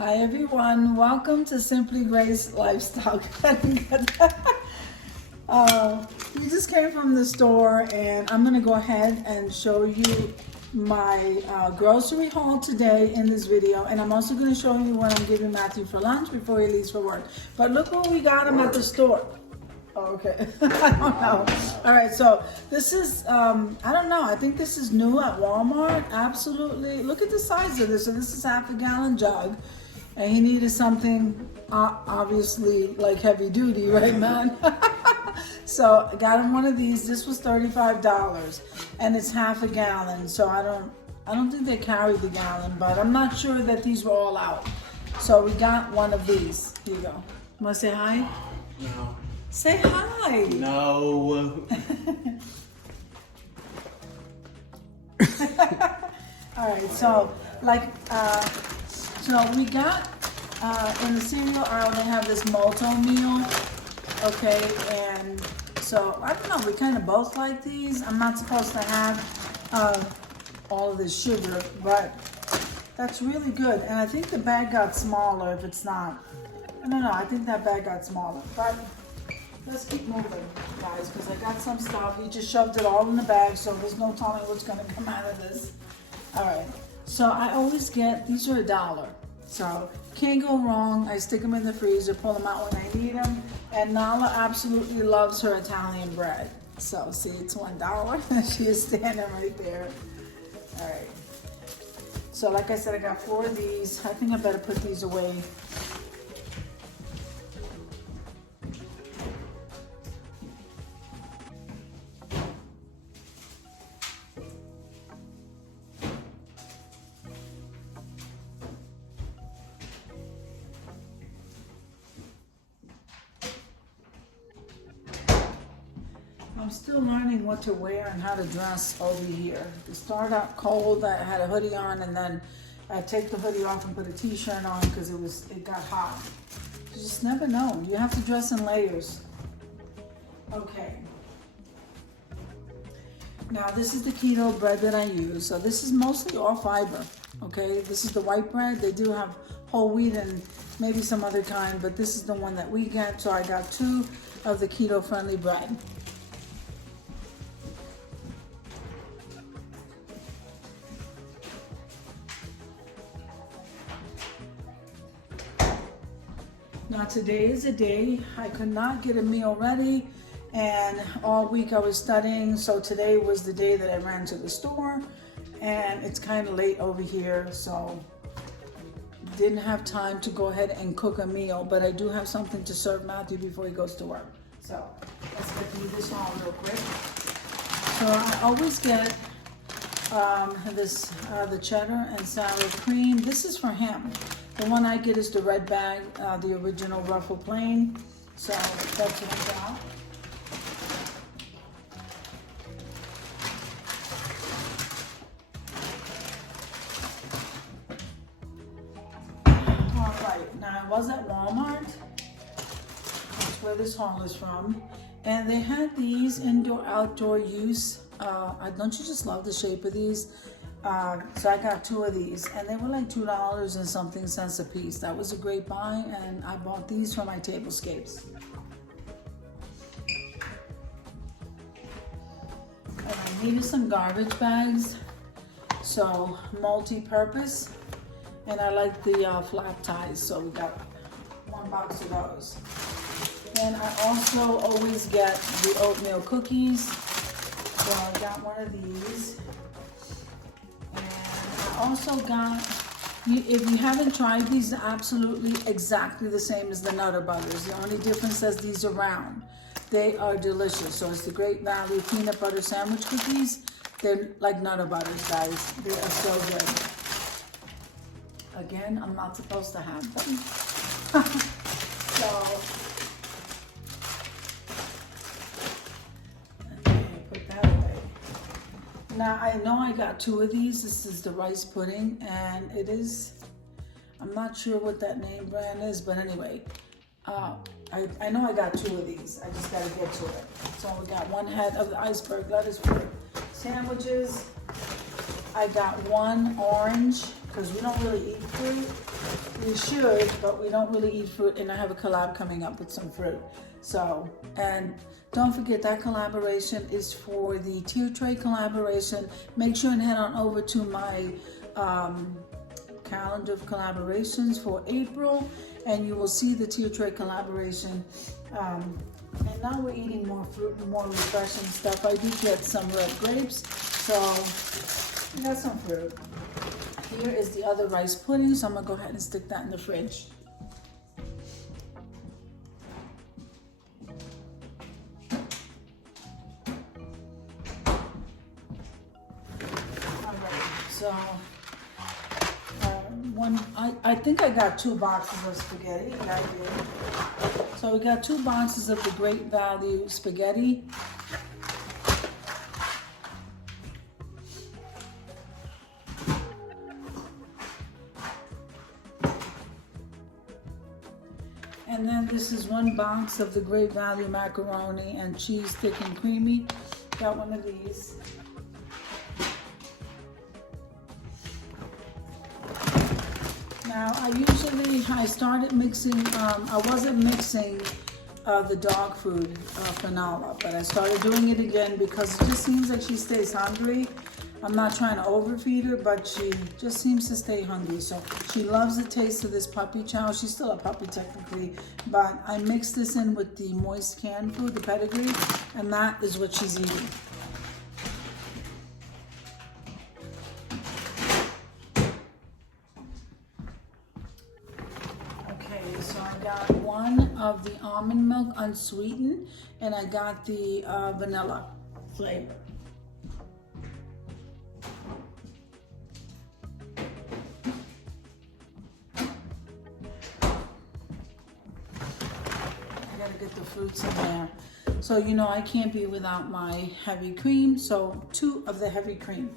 Hi everyone, welcome to Simply Grace Lifestyle. We just came from the store and I'm gonna go ahead and show you my grocery haul today in this video, and I'm also gonna show you what I'm giving Matthew for lunch before he leaves for work. But look what we got him at the store. Oh, okay. I don't know. All right, so this is, I don't know, I think this is new at Walmart. Absolutely. Look at the size of this. So this is half a gallon jug. And he needed something, obviously, like heavy duty, right, man? So I got him one of these. This was $35, and it's half a gallon. So I don't think they carry the gallon, but I'm not sure that these were all out. So we got one of these. Here you go. Want to say hi? No. Say hi. No. All right. So so we got in the cereal aisle, they have this malto meal, okay, and so I don't know, we kind of both like these. I'm not supposed to have all of this sugar, but that's really good. And I think the bag got smaller if it's not. I don't know, I think that bag got smaller, but let's keep moving, guys, because I got some stuff. He just shoved it all in the bag, so there's no telling what's going to come out of this. All right. So I always get, these are $1. So can't go wrong. I stick them in the freezer, pull them out when I need them. And Nala absolutely loves her Italian bread. So see, it's $1. She is standing right there. All right. So like I said, I got 4 of these. I think I better put these away. I'm still learning what to wear and how to dress over here. It started out cold. I had a hoodie on, and then I take the hoodie off and put a t-shirt on because it got hot. You just never know. You have to dress in layers. Okay. Now this is the keto bread that I use. So this is mostly all fiber. Okay, this is the white bread. They do have whole wheat and maybe some other kind, but this is the one that we get. So I got 2 of the keto friendly bread. Now today is a day I could not get a meal ready, and all week I was studying, so today was the day that I ran to the store, and it's kind of late over here, so didn't have time to go ahead and cook a meal, but I do have something to serve Matthew before he goes to work. So let's get through this all real quick. So I always get the cheddar and sour cream. This is for him. The one I get is the red bag, the original Ruffle Plain. So that's what I got. All right, now I was at Walmart. That's where this haul is from. And they had these indoor-outdoor use. Don't you just love the shape of these? So I got 2 of these, and they were like $2 and something cents a piece. That was a great buy, and I bought these for my tablescapes. And I needed some garbage bags, so multi-purpose, and I like the flat ties, so we got 1 box of those. And I also always get the oatmeal cookies, so I got one of these. Also got, if you haven't tried these, are absolutely exactly the same as the Nutter Butters. The only difference is these are round. They are delicious. So it's the Great Value peanut butter sandwich cookies. They're like Nutter Butters, guys. They are so good. Again, I'm not supposed to have them. So now, I know I got 2 of these. This is the rice pudding, and it is, I'm not sure what that name brand is, but anyway, I know I got 2 of these. I just got to get to it. So we got 1 head of the iceberg lettuce for sandwiches. I got 1 orange because we don't really eat fruit. We should, but we don't really eat fruit, and I have a collab coming up with some fruit. So, and don't forget that collaboration is for the tier tray collaboration. Make sure and head on over to my calendar of collaborations for April, and you will see the tier tray collaboration. And now we're eating more fruit and more refreshing stuff. I do get some red grapes, so we got some fruit. Here is the other rice pudding, so I'm gonna go ahead and stick that in the fridge. So, I think I got 2 boxes of spaghetti, and I did. So we got 2 boxes of the Great Value spaghetti. And then this is 1 box of the Great Value macaroni and cheese, thick and creamy. Got one of these. Now, I started mixing, I wasn't mixing the dog food for Nala, but I started doing it again because it just seems like she stays hungry. I'm not trying to overfeed her, but she just seems to stay hungry. So she loves the taste of this puppy chow. She's still a puppy technically, but I mixed this in with the moist canned food, the pedigree, and that is what she's eating. So I got 1 of the almond milk unsweetened, and I got the vanilla flavor. I gotta get the fruits in there. So you know I can't be without my heavy cream, so 2 of the heavy cream.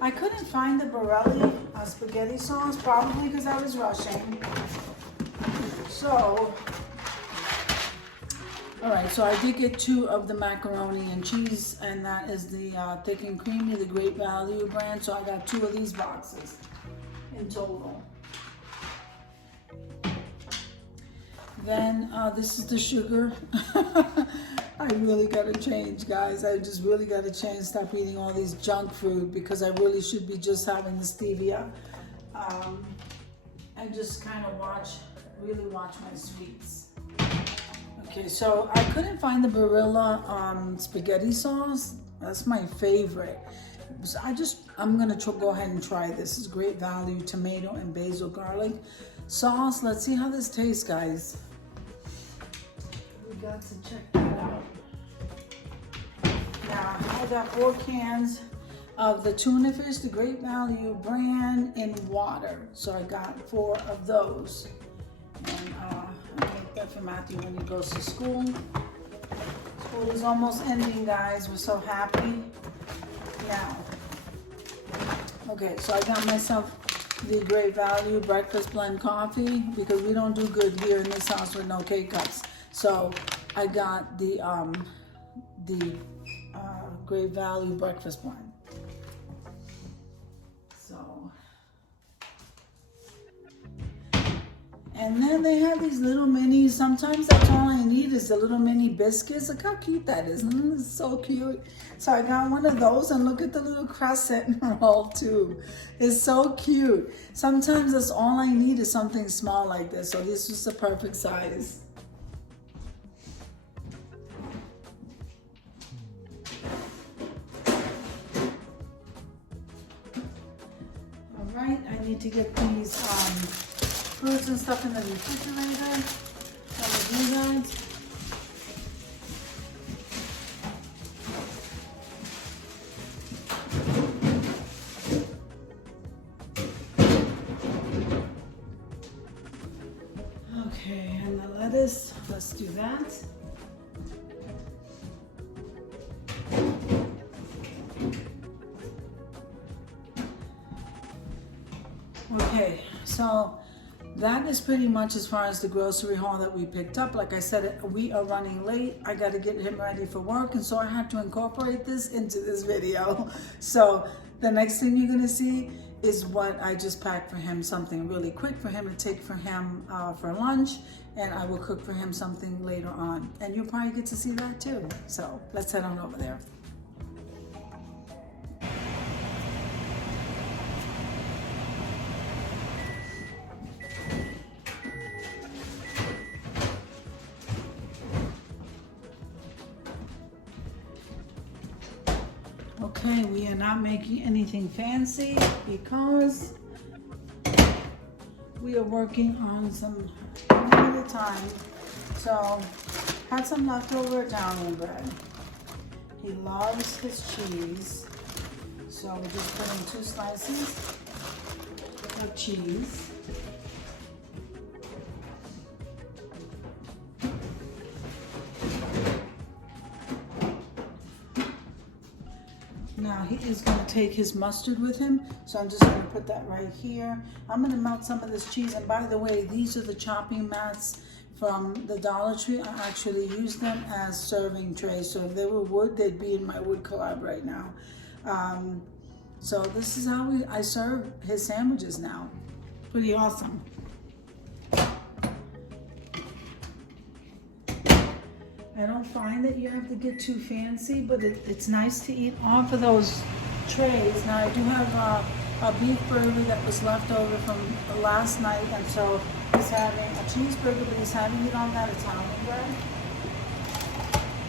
I couldn't find the Borelli spaghetti sauce, probably because I was rushing. So, all right, so I did get 2 of the macaroni and cheese, and that is the thick and creamy, the Great Value brand. So I got 2 of these boxes in total. Then this is the sugar. I really gotta change, guys. I just really gotta change, stop eating all these junk food, because I really should be just having the stevia. I just kind of really watch my sweets. Okay, so I couldn't find the Barilla spaghetti sauce. That's my favorite. So I'm gonna go ahead and try this. This is Great Value tomato and basil garlic sauce. Let's see how this tastes, guys. We got to check that out. Now, I got 4 cans of the tuna fish, the Great Value brand, in water. So I got 4 of those. And I make that for Matthew when he goes to school. School is almost ending, guys. We're so happy. Now, okay, so I got myself the Great Value breakfast blend coffee, because we don't do good here in this house with no K-cups. So I got the Great Value breakfast blend. So, and then they have these little mini, sometimes that's all I need is the little mini biscuits. Look how cute that is. It's so cute. So I got one of those, and look at the little crescent roll too. It's so cute. Sometimes that's all I need is something small like this. So this was the perfect size. I need to get these fruits and stuff in the refrigerator. So we'll do that. Okay, and the lettuce, let's do that. Okay, so that is pretty much as far as the grocery haul that we picked up. Like I said, we are running late. I got to get him ready for work, and so I have to incorporate this into this video. So the next thing you're gonna see is what I just packed for him, something really quick for him to take for him for lunch, and I will cook for him something later on. And you'll probably get to see that too. So let's head on over there. Okay, we are not making anything fancy because we are working on some one at a time. So, had some leftover Italian bread. He loves his cheese. So we're just putting 2 slices of cheese. Now he is going to take his mustard with him, so I'm just going to put that right here. I'm going to melt some of this cheese, and by the way, these are the chopping mats from the Dollar Tree. I actually use them as serving trays, so if they were wood, they'd be in my wood collab right now. So this is how I serve his sandwiches now. Pretty awesome. I don't find that you have to get too fancy, but it's nice to eat off of those trays. Now I do have a beef burger that was left over from last night, and so he's having a cheeseburger, but he's having it on that Italian bread.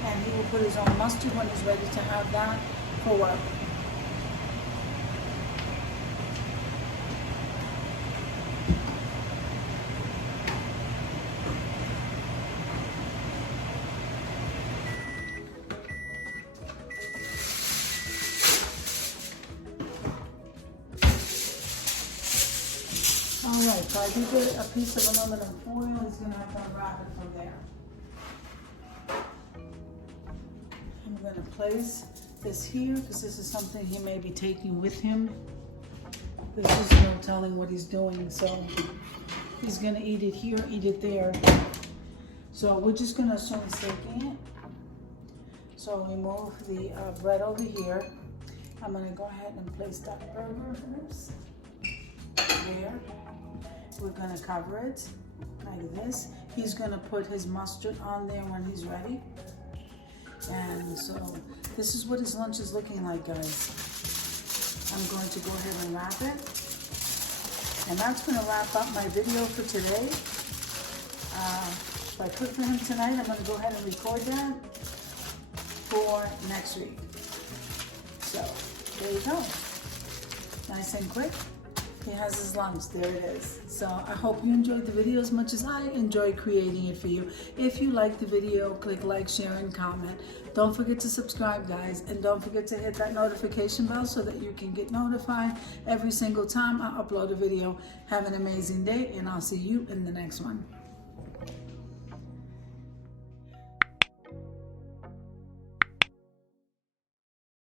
And he will put his own mustard when he's ready to have that for work. Alright, so I do get a piece of aluminum foil. He's going to have to unwrap it from there. I'm going to place this here because this is something he may be taking with him. There's just no telling what he's doing, so he's going to eat it here, eat it there. So we're just going to assume he's taking it. So we move the bread over here. I'm going to go ahead and place that burger there. We're going to cover it like this. He's going to put his mustard on there when he's ready. And so this is what his lunch is looking like, guys. I'm going to go ahead and wrap it. And that's going to wrap up my video for today. If I cook for him tonight, I'm going to go ahead and record that for next week. So there you go. Nice and quick. He has his lunch, there it is. So I hope you enjoyed the video as much as I enjoyed creating it for you. If you liked the video, click like, share, and comment. Don't forget to subscribe, guys, and don't forget to hit that notification bell so that you can get notified every single time I upload a video. Have an amazing day, and I'll see you in the next one.